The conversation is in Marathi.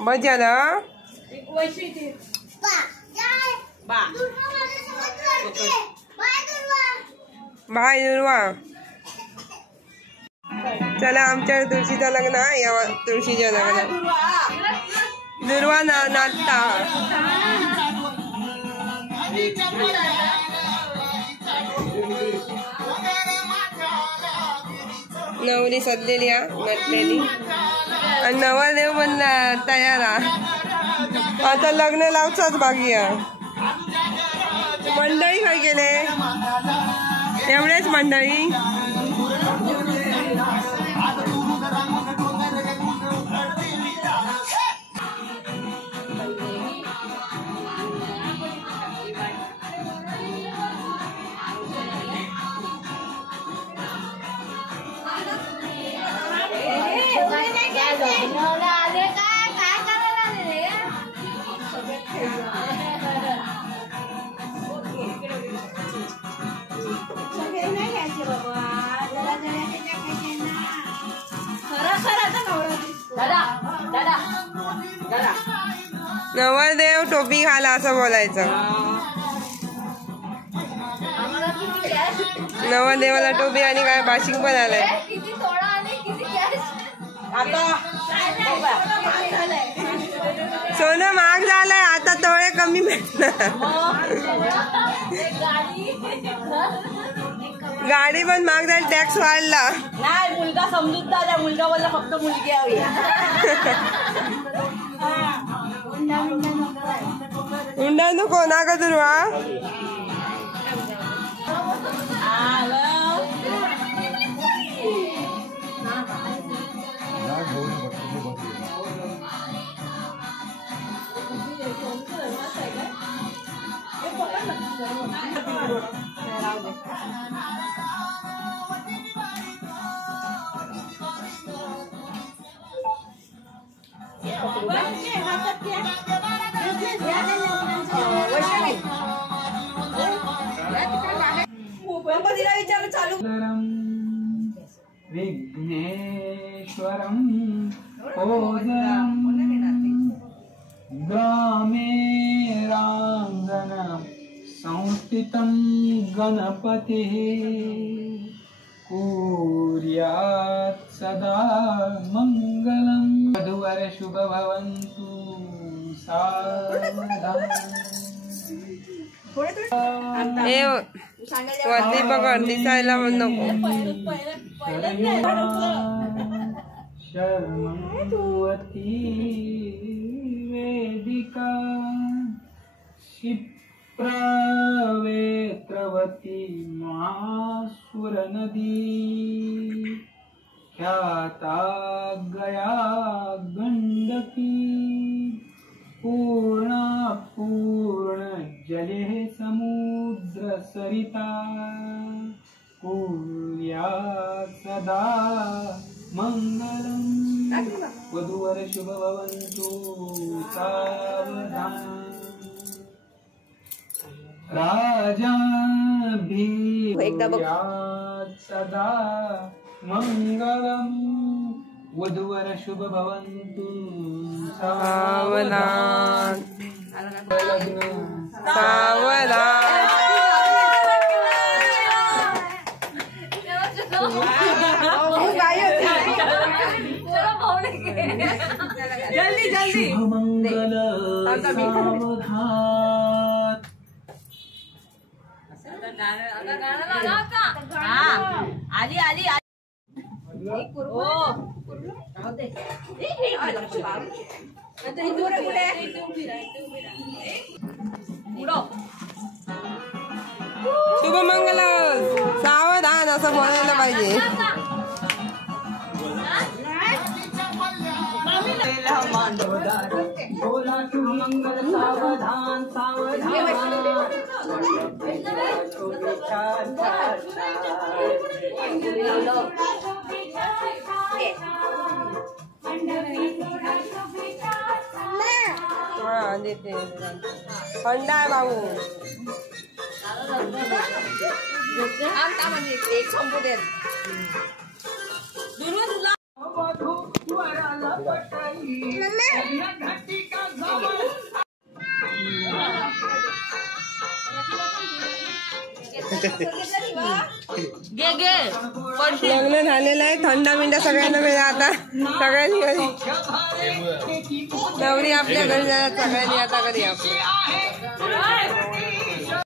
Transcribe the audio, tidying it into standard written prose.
बस झालं. बाय दुर्वा. चला आमच्या तुळशीचं लग्न आहे. या तुळशीच्या लग्न दुर्वा नाचता. नवरी सजलेली नटलेली आणि नवरदेव पण तयार. आता लग्न लावचाच बाकी आहे. मंडळी काय केले? एवढेच मंडळी. नवरदेव टोपी घाला असं बोलायचं. नवरदेवाला टोपी आणि काय बाशिंग पण आलंय. सोनं महाग झालंय आता. तोळे कमी भेटणार. गाडी पण महाग झाली. टॅक्स वाढला. नाही मुलगा समजूतदार आहे. मुलगा बोलला फक्त मुलगी हवी. हुंडा नको ना का दुर्वा. विघ्नेश्वरं ग्रामे रांगण संस्थितं गणपतिः कुर्यात् सदा मंगलम. वधूवर शुभ भवन्तु सावधान. वरती पकड दिसायला नको. शर्मवती वेदिका क्षिप्रवेत्रवती महासुर नदी ख्याता गया गंडकी पूर्ण जले समुद्र सरिता कुर्यात् सदा मंगलम. वधूवर शुभ भवन्तु सावधान. राजाभिर्भूयात् सदा मंगलम. वधूवर शुभ भवन्तु सावधान. जल्दी जल्दी. मंगल आली आली. शुभमंगल सावधान असं बोलायला पाहिजे. बोला शुभमंगल सावधान सावधान. देते थंड आहे भाऊ. एक संपू दे. लग्न झालेलं आहे. थंडा मिंडा सगळ्यांना मिळाला. आता सगळ्यांनी घरी नवरी आपल्या घरी जाणार. सगळ्यांनी आता घरी आपल्या